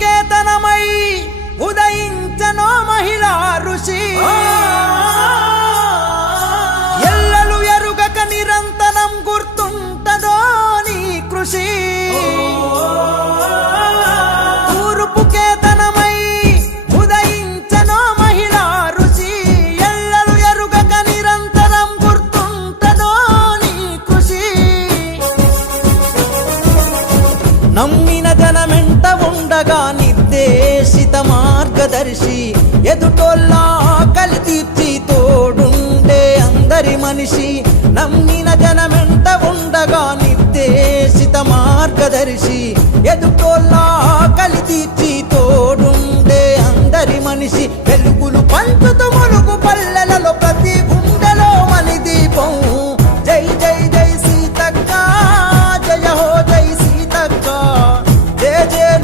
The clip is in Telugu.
కేతనమై ఉదయించనో మహిళా ఋషి ఎల్లలు ఎరుగక నిరంతరం గుర్తుంటదో నీ కృషి తూర్పు కేతనమై ఉదయించనో మహిళా ఋషి ఎల్లలు ఎరుగక నిరంతరం గుర్తుంటదో నీ కృషి నమ్మిన జనమెంట ఉండగా నిర్దేశిత మార్గదర్శి ఎదుటోళ్ళ ఆకలి తీర్చి తోడుండే అందరి మనిషి నమ్మిన జనమెంట ఉండగా నిర్దేశిత మార్గదర్శి ఎదుటోళ్ళ